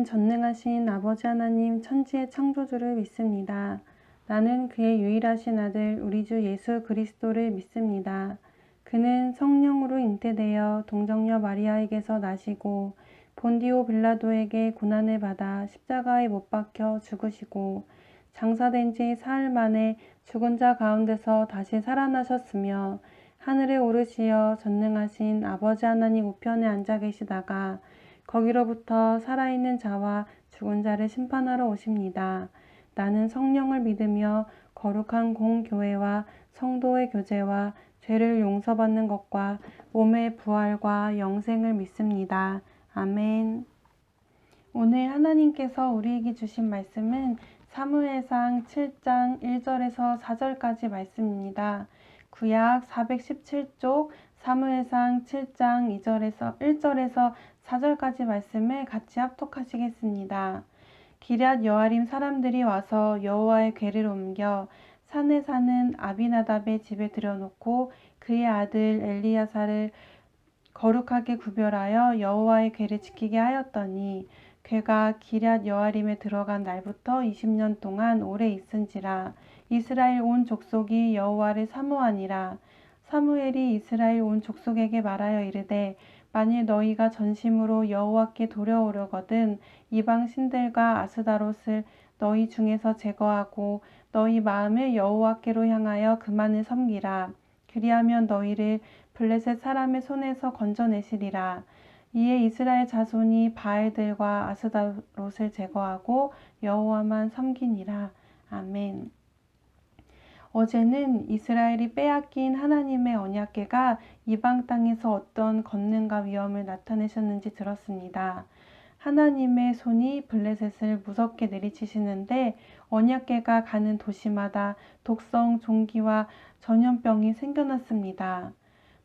나는 전능하신 아버지 하나님 천지의 창조주를 믿습니다. 나는 그의 유일하신 아들 우리 주 예수 그리스도를 믿습니다. 그는 성령으로 잉태되어 동정녀 마리아에게서 나시고 본디오 빌라도에게 고난을 받아 십자가에 못 박혀 죽으시고 장사된 지 사흘 만에 죽은 자 가운데서 다시 살아나셨으며 하늘에 오르시어 전능하신 아버지 하나님 우편에 앉아 계시다가 거기로부터 살아있는 자와 죽은 자를 심판하러 오십니다. 나는 성령을 믿으며 거룩한 공교회와 성도의 교제와 죄를 용서받는 것과 몸의 부활과 영생을 믿습니다. 아멘. 오늘 하나님께서 우리에게 주신 말씀은 사무엘상 7장 1절에서 4절까지 말씀입니다. 구약 417쪽 사무엘상 7장 1절에서 4절까지 말씀을 같이 합독하시겠습니다. 기럇 여아림 사람들이 와서 여호와의 궤를 옮겨 산에 사는 아비나답의 집에 들여놓고 그의 아들 엘리야사를 거룩하게 구별하여 여호와의 궤를 지키게 하였더니 궤가 기럇 여아림에 들어간 날부터 20년 동안 오래 있은지라. 이스라엘 온 족속이 여호와를 사모하니라. 사무엘이 이스라엘 온 족속에게 말하여 이르되 만일 너희가 전심으로 여호와께 도려오려거든 이방 신들과 아스다롯을 너희 중에서 제거하고 너희 마음을 여호와께로 향하여 그만을 섬기라. 그리하면 너희를 블레셋 사람의 손에서 건져내시리라. 이에 이스라엘 자손이 바알들과 아스다롯을 제거하고 여호와만 섬기니라. 아멘. 어제는 이스라엘이 빼앗긴 하나님의 언약궤가 이방 땅에서 어떤 권능과 위엄을 나타내셨는지 들었습니다. 하나님의 손이 블레셋을 무섭게 내리치시는데 언약궤가 가는 도시마다 독성, 종기와 전염병이 생겨났습니다.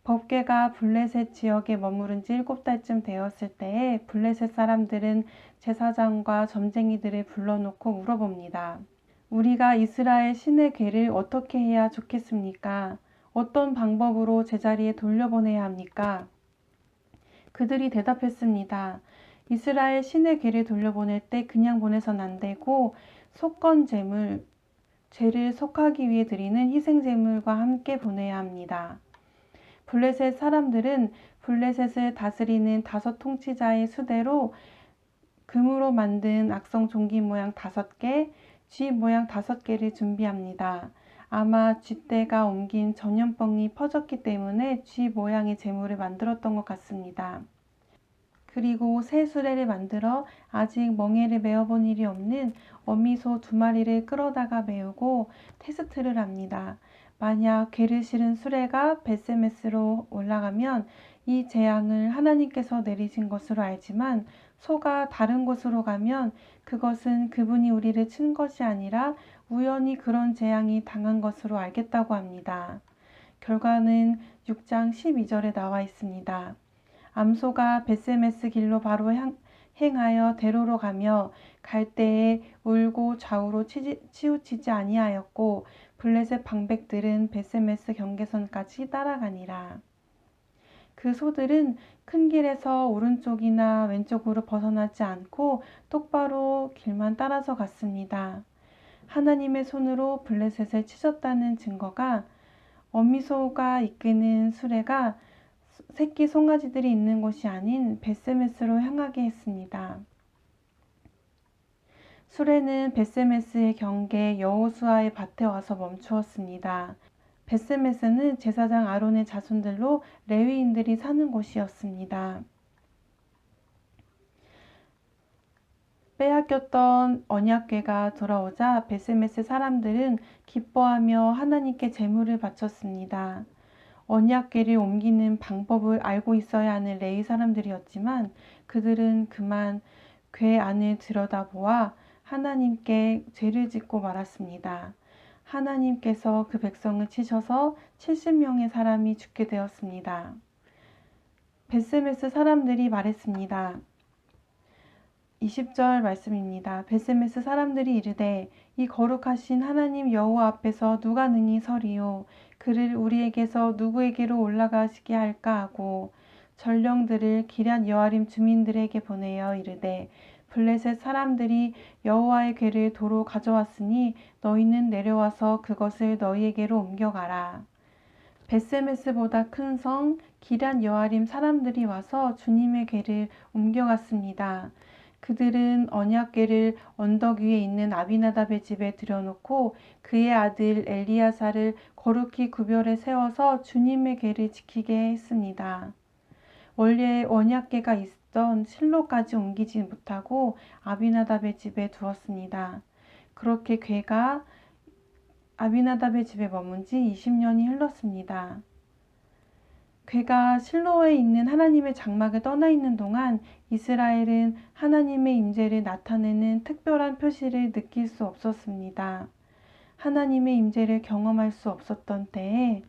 법궤가 블레셋 지역에 머무른 지 7달쯤 되었을 때에 블레셋 사람들은 제사장과 점쟁이들을 불러놓고 물어봅니다. 우리가 이스라엘 신의 궤를 어떻게 해야 좋겠습니까? 어떤 방법으로 제자리에 돌려보내야 합니까? 그들이 대답했습니다. 이스라엘 신의 궤를 돌려보낼 때 그냥 보내선 안 되고 속건 제물, 죄를 속하기 위해 드리는 희생 제물과 함께 보내야 합니다. 블레셋 사람들은 블레셋을 다스리는 5 통치자의 수대로 금으로 만든 악성 종기 모양 5개, 쥐 모양 5개를 준비합니다. 아마 쥐떼가 옮긴 전염병이 퍼졌기 때문에 쥐 모양의 제물을 만들었던 것 같습니다. 그리고 새 수레를 만들어 아직 멍에를 메어본 일이 없는 어미소 2마리를 끌어다가 메우고 테스트를 합니다. 만약 궤를 실은 수레가 벳세메스로 올라가면 이 재앙을 하나님께서 내리신 것으로 알지만 소가 다른 곳으로 가면 그것은 그분이 우리를 친 것이 아니라 우연히 그런 재앙이 당한 것으로 알겠다고 합니다. 결과는 6장 12절에 나와 있습니다. 암소가 벳세메스 길로 바로 행하여 대로로 가며 갈 때에 울고 좌우로 치우치지 아니하였고 블레셋 방백들은 벳세메스 경계선까지 따라가니라. 그 소들은 큰 길에서 오른쪽이나 왼쪽으로 벗어나지 않고 똑바로 길만 따라서 갔습니다. 하나님의 손으로 블레셋을 치셨다는 증거가 어미소가 이끄는 수레가 새끼 송아지들이 있는 곳이 아닌 벳세메스로 향하게 했습니다. 수레는 벳세메스의 경계 여호수아의 밭에 와서 멈추었습니다. 벳세메스는 제사장 아론의 자손들로 레위인들이 사는 곳이었습니다. 빼앗겼던 언약궤가 돌아오자 벳세메스 사람들은 기뻐하며 하나님께 제물을 바쳤습니다. 언약궤를 옮기는 방법을 알고 있어야 하는 레위 사람들이었지만 그들은 그만 궤 안을 들여다보아 하나님께 죄를 짓고 말았습니다. 하나님께서 그 백성을 치셔서 70명의 사람이 죽게 되었습니다. 벳세메스 사람들이 말했습니다. 20절 말씀입니다. 벳세메스 사람들이 이르되 이 거룩하신 하나님 여호와 앞에서 누가 능히 서리요 그를 우리에게서 누구에게로 올라가시게 할까 하고 전령들을 기럇 여아림 주민들에게 보내어 이르되 블레셋 사람들이 여호와의 궤를 도로 가져왔으니 너희는 내려와서 그것을 너희에게로 옮겨가라. 베세메스보다 큰 성 기럇 여아림 사람들이 와서 주님의 궤를 옮겨갔습니다. 그들은 언약궤를 언덕 위에 있는 아비나답의 집에 들여놓고 그의 아들 엘리야사를 거룩히 구별해 세워서 주님의 궤를 지키게 했습니다. 원래 언약궤가 있던 실로까지 옮기지 못하고 아비나답의 집에 두었습니다. 그렇게 궤가 아비나답의 집에 머문 지 20년이 흘렀습니다. 궤가 실로에 있는 하나님의 장막에 떠나 있는 동안 이스라엘은 하나님의 임재를 나타내는 특별한 표시를 느낄 수 없었습니다. 하나님의 임재를 경험할 수 없었던 때에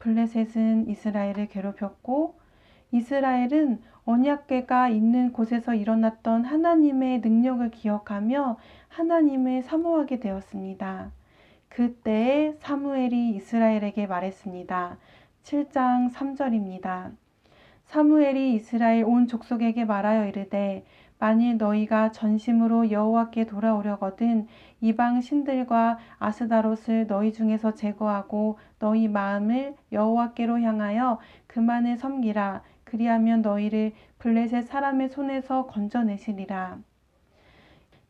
블레셋은 이스라엘을 괴롭혔고 이스라엘은 언약궤가 있는 곳에서 일어났던 하나님의 능력을 기억하며 하나님을 사모하게 되었습니다. 그때에 사무엘이 이스라엘에게 말했습니다. 7장 3절입니다. 사무엘이 이스라엘 온 족속에게 말하여 이르되 만일 너희가 전심으로 여호와께 돌아오려거든 이방 신들과 아스다롯을 너희 중에서 제거하고 너희 마음을 여호와께로 향하여 그만을 섬기라. 그리하면 너희를 블레셋 사람의 손에서 건져내시리라.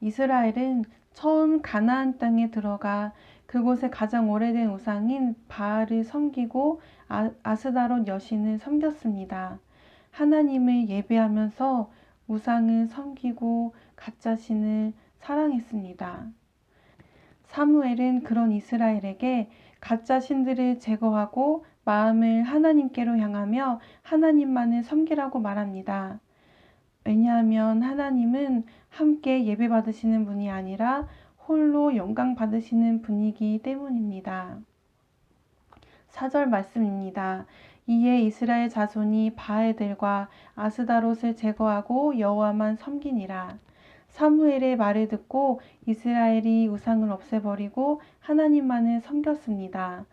이스라엘은 처음 가나안 땅에 들어가 그곳의 가장 오래된 우상인 바알을 섬기고 아스다롯 여신을 섬겼습니다. 하나님을 예배하면서 우상을 섬기고 가짜신을 사랑했습니다. 사무엘은 그런 이스라엘에게 가짜 신들을 제거하고 마음을 하나님께로 향하며 하나님만을 섬기라고 말합니다. 왜냐하면 하나님은 함께 예배받으시는 분이 아니라 홀로 영광 받으시는 분이기 때문입니다. 4절 말씀입니다. 이에 이스라엘 자손이 바알들과 아스다롯을 제거하고 여호와만 섬기니라. 사무엘의 말을 듣고 이스라엘이 우상을 없애버리고 하나님만을 섬겼습니다.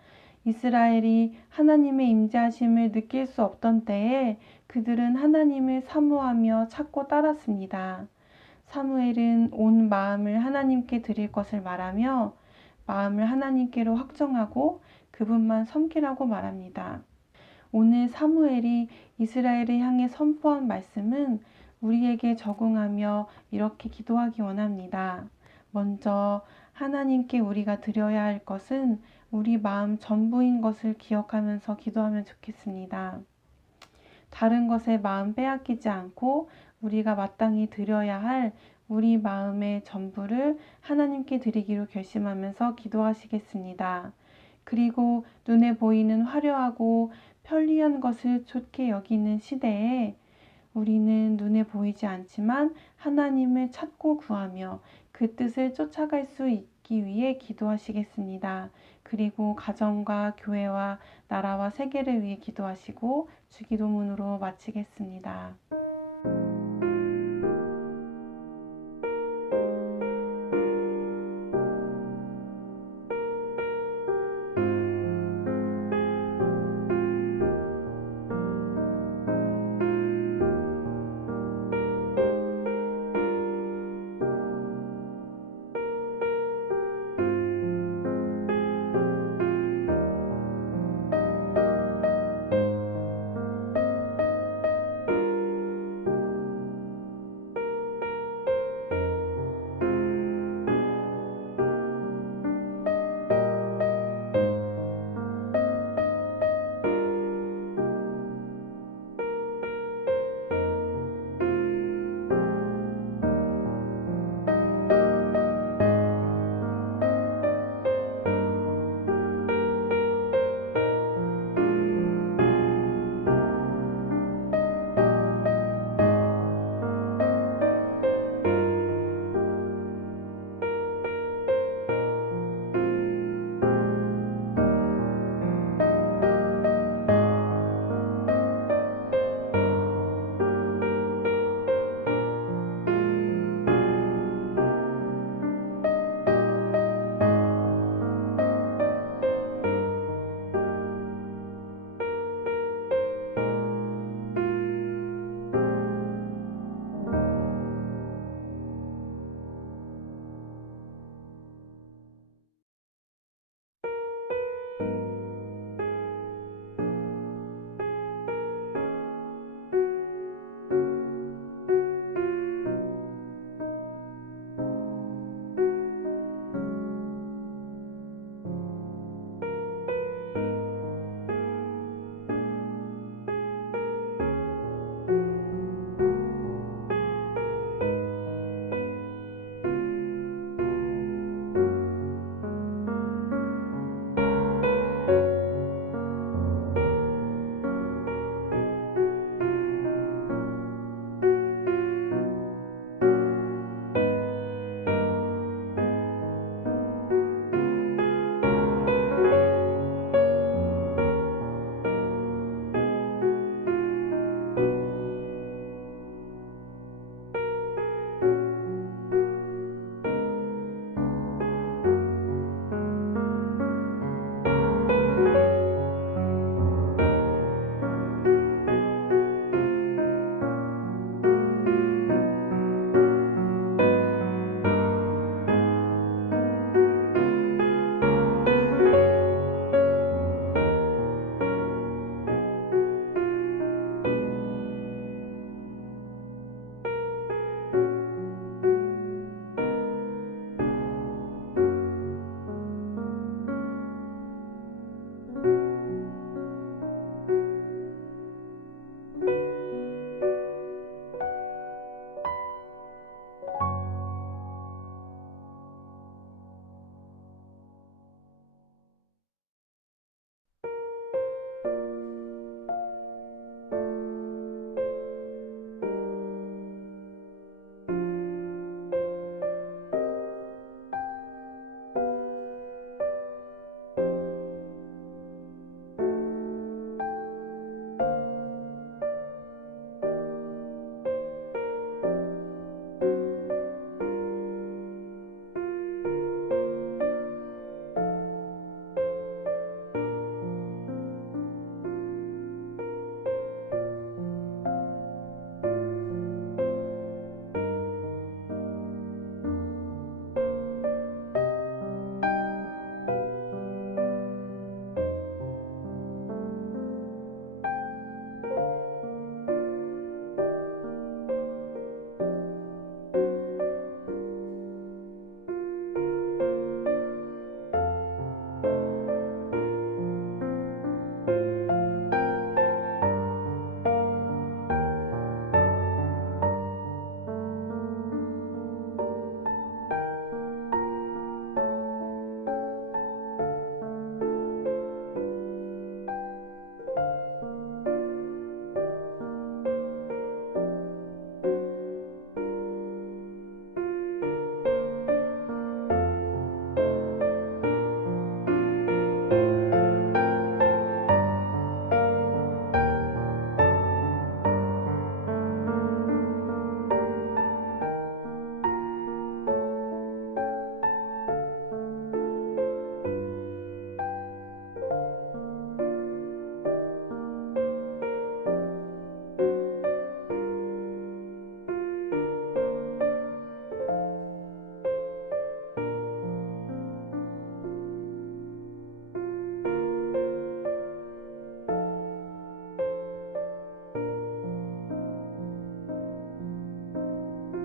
이스라엘이 하나님의 임재하심을 느낄 수 없던 때에 그들은 하나님을 사모하며 찾고 따랐습니다. 사무엘은 온 마음을 하나님께 드릴 것을 말하며 마음을 하나님께로 확정하고 그분만 섬기라고 말합니다. 오늘 사무엘이 이스라엘을 향해 선포한 말씀은 우리에게 적용하며 이렇게 기도하기 원합니다. 먼저 하나님께 우리가 드려야 할 것은 우리 마음 전부인 것을 기억하면서 기도하면 좋겠습니다. 다른 것에 마음 빼앗기지 않고 우리가 마땅히 드려야 할 우리 마음의 전부를 하나님께 드리기로 결심하면서 기도하시겠습니다. 그리고 눈에 보이는 화려하고 편리한 것을 좋게 여기는 시대에 우리는 눈에 보이지 않지만 하나님을 찾고 구하며 그 뜻을 쫓아갈 수 있기 위해 기도하시겠습니다. 그리고 가정과 교회와 나라와 세계를 위해 기도하시고 주기도문으로 마치겠습니다.